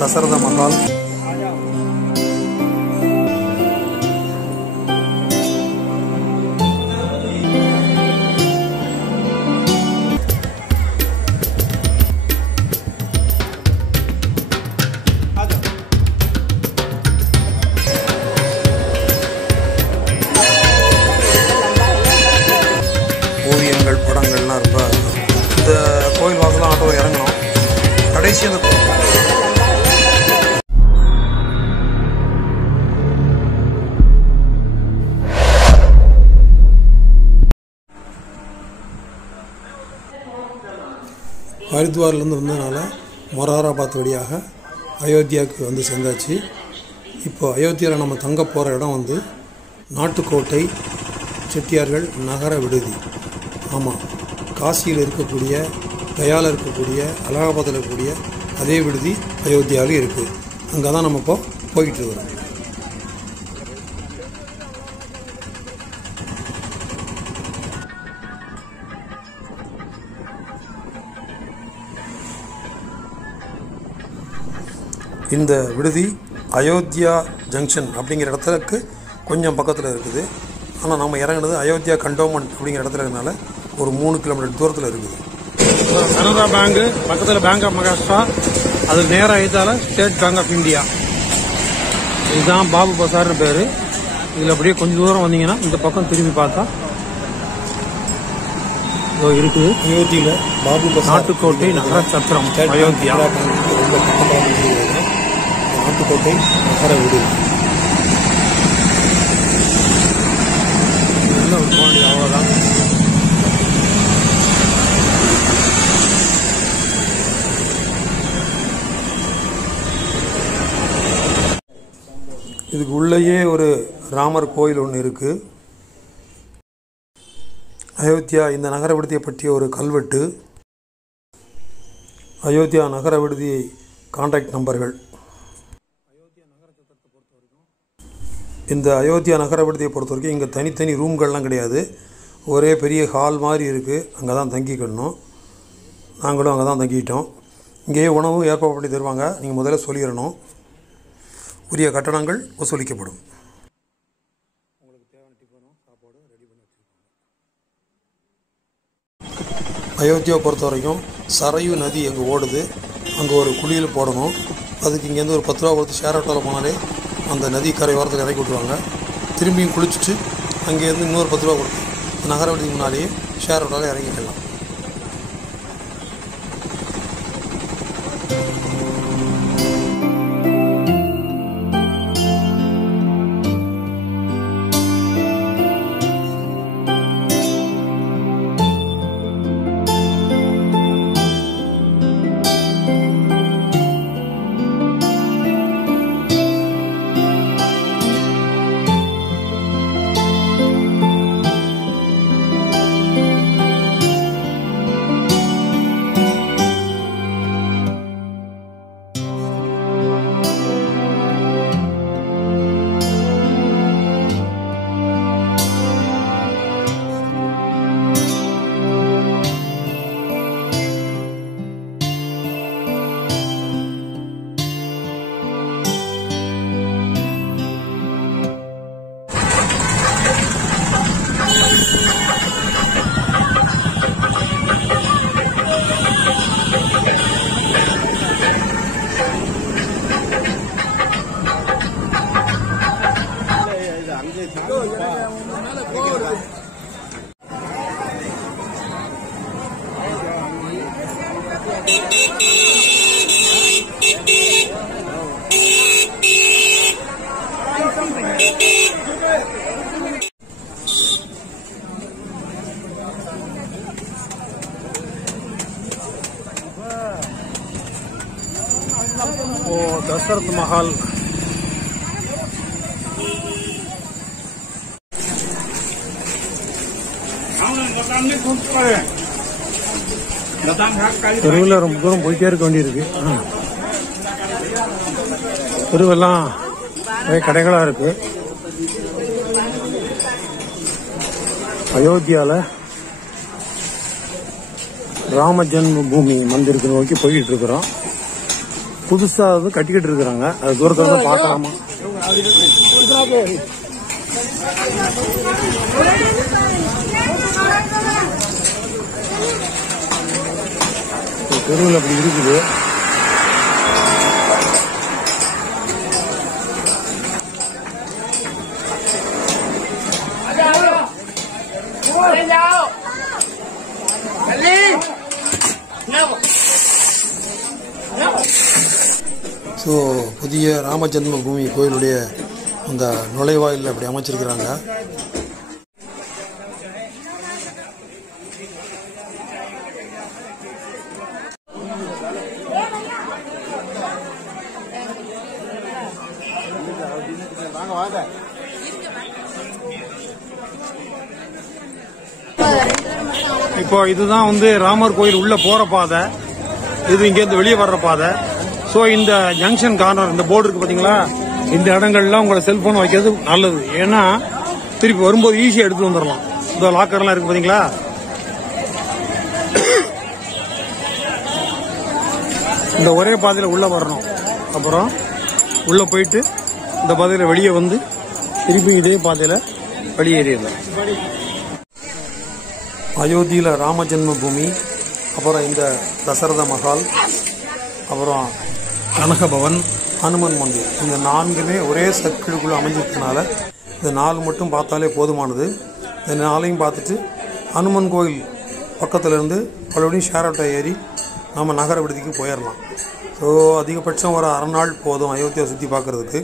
தசரத மஹால். ஓவியங்கள், படங்கள்லாம் இருப்ப இந்த கோயில் வாசலாம் ஆட்டோவில் இறங்கணும். கடைசி அந்த ஹரித்வார்லேருந்து வந்ததுனால மொராராபாத் வழியாக அயோத்தியாவுக்கு வந்து சேர்ந்தாச்சு. இப்போ அயோத்தியாவில் நம்ம தங்க போகிற இடம் வந்து நாட்டுக்கோட்டை செட்டியார்கள் நகர விடுதி. ஆமாம், காசியில் இருக்கக்கூடிய, கயாவில் இருக்கக்கூடிய, அலகாபாத்தில் இருக்கக்கூடிய அதே விடுதி அயோத்தியாவிலும் இருக்குது. அங்கே தான் நம்ம இப்போ போய்கிட்டு இருக்கிறோம். இந்த விடுதி அயோத்தியா ஜங்ஷன் அப்படிங்கிற இடத்துக்கு கொஞ்சம் பக்கத்தில் இருக்குது. ஆனால் நம்ம இறங்குனது அயோத்தியா கண்டோன்மெண்ட் அப்படிங்கிற இடத்துல இருக்கிறதுனால ஒரு 3 கிலோமீட்டர் தூரத்தில் இருக்குது. கனரா பேங்கு பக்கத்தில் பேங்க் ஆஃப் மகாராஷ்டிரா, அது நேராக எழுத்தால ஸ்டேட் பேங்க் ஆஃப் இந்தியா. இதுதான் பாபு பசார்னு பேர். இதில் அப்படியே கொஞ்சம் தூரம் வந்தீங்கன்னா இந்த பக்கம் திரும்பி பார்த்தா இருக்குது அயோத்தியில் பாபு பசார் நாட்டுக்கோட்டை நகர சத்திரம் அயோத்தியா. நாட்டுக்கோட்டை நகர விடுதி. அவ்வளோதான். இதுக்கு உள்ளேயே ஒரு ராமர் கோயில் ஒன்று இருக்குது. அயோத்தியா இந்த நகர விடுதியை பற்றிய ஒரு கல்வெட்டு. அயோத்தியா நகர விடுதி கான்டாக்ட் நம்பர்கள். இந்த அயோத்தியா நகர விடுதியை பொறுத்த வரைக்கும் இங்கே தனித்தனி ரூம்கள்லாம் கிடையாது. ஒரே பெரிய ஹால் மாதிரி இருக்குது. அங்கே தான் தங்கிக்கணும். நாங்களும் அங்கே தான் தங்கிட்டோம். இங்கேயே உணவும் ஏற்பாடு பண்ணி தருவாங்க. நீங்கள் முதல்ல சொல்லிடணும். உரிய கட்டணங்கள் வசூலிக்கப்படும். உங்களுக்கு தேவையான டிஃபனும் சாப்பாடு ரெடி பண்ணி வச்சுருக்கோம். அயோத்தியாவை பொறுத்த வரைக்கும் சரையு நதி அங்கே ஓடுது. அங்கே ஒரு குளியல் போடணும். அதுக்கு இங்கேருந்து ஒரு 10 ரூபா கொடுத்து ஷேர் ஆட்டோவில் போனாலே அந்த நதி கரை ஓரத்தில் இறக்கி விட்டுருவாங்க. திரும்பியும் குளிச்சுட்டு அங்கேருந்து இன்னொரு 10 ரூபா கொடுத்து நகர விடுதிக்கு முன்னாலேயே ஷேர் ஆட்டோவில் இறங்கிக்கலாம். दशरथ महल தெருவில் ரொம்ப தூரம் போயிட்டே இருக்க வேண்டியிருக்கு. தெருவெல்லாம் கடைகளா இருக்கு. அயோத்தியால ராம ஜென்ம பூமி மந்திருக்கு நோக்கி போயிட்டு இருக்கிறோம். புதுசா வந்து கட்டிக்கிட்டு இருக்கிறாங்க. அது தூரத்துல தான் பார்க்கலாமா. தெருவில் அப்படி இருக்குது. ஸோ புதிய ராம ஜென்ம பூமி கோயிலுடைய அந்த நுழைவாயில் அப்படி அமைச்சிருக்கிறாங்க. இப்போ இதுதான் வந்து ராமர் கோயில் உள்ள போற பாதை. இது இங்கேருந்து வெளியே வர்ற பாதை. ஸோ இந்த ஜங்ஷன் கார்னர் இந்த போர்டு இருக்கு பாத்தீங்களா, இந்த இடங்கள்லாம் உங்களோட செல்போன் வைக்கிறது நல்லது. ஏன்னா திருப்பி வரும்போது ஈஸியா எடுத்து வந்துடலாம். இந்த லாக்கர்லாம் இருக்கு பாத்தீங்களா. இந்த ஒரே பாதையில உள்ள வரணும். அப்புறம் உள்ள போயிட்டு இந்த பாதையில வெளியே வந்து திருப்பி இதே பாதையில வெளியேறிடலாம். அயோத்தியில ராம ஜென்ம பூமி, அப்புறம் இந்த தசரத மஹால், அப்புறம் கனக பவன், ஹனுமன் மந்திர், இந்த 4மே ஒரே சர்க்கிளுக்குள்ள அமைஞ்சிருக்கனால இந்த 4 மட்டும் பார்த்தாலே போதுமானது. இந்த 4ஐயும் பார்த்துட்டு ஹனுமன் கோயில் பக்கத்தில் இருந்து மறுபடியும் ஷேர் ஆட்டோ ஏறி நம்ம நகர விடுதிக்கு போயிடலாம். ஸோ அதிகபட்சம் ஒரு அரை நாள் போதும் அயோத்தியா சுற்றி பார்க்குறதுக்கு.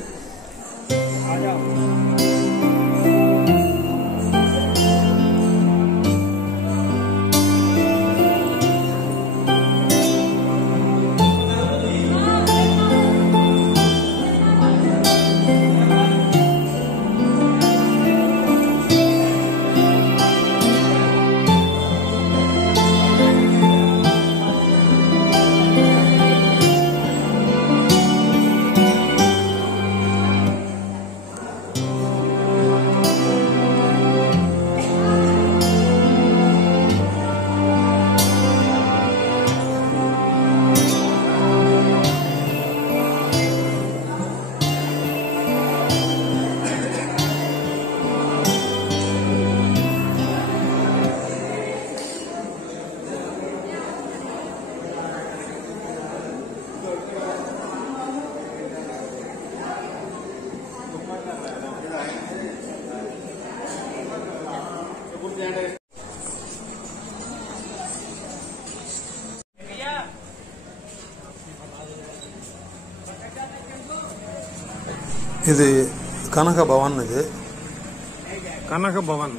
இது கனக பவன். இது கனக பவன்.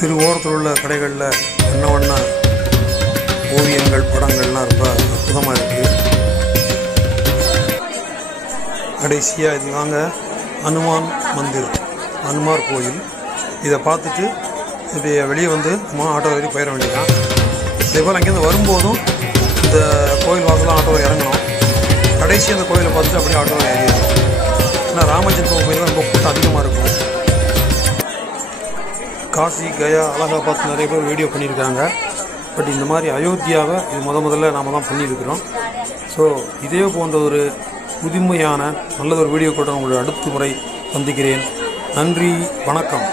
திருவோரத்தில் உள்ள கடைகளில் வண்ண வண்ண ஓவியங்கள், படங்கள்லாம் ரொம்ப அற்புதமாக இருக்குது. கடைசியாக இது வாங்க ஹனுமான் மந்திர், ஹனுமார் கோயில். இதை பார்த்துட்டு இப்படி வெளியே வந்து நம்ம ஆட்டோ ஏறி போயிட வேண்டியதான். இதே போல் அங்கேருந்து வரும்போதும் இந்த கோயில் வாசலாம் ஆட்டோவில் இறங்கணும். கடைசி அந்த கோயிலை பார்த்துட்டு அப்படியே ஆட்டோவில் ஏறிடும். ஏன்னா ராமஜென்ம கோயில் ரொம்ப கூட்டம் அதிகமாக இருக்கும். காசி, கயா, அலகாபாத் நிறைய பேர் வீடியோ பண்ணியிருக்காங்க. பட் இந்த மாதிரி அயோத்தியாவை இது முதல்ல நாம் தான் பண்ணியிருக்கிறோம். ஸோ இதே போன்ற ஒரு புதுமையான நல்லதொரு வீடியோ கூட உங்களை அடுத்த முறை சந்திக்கிறேன். நன்றி, வணக்கம்.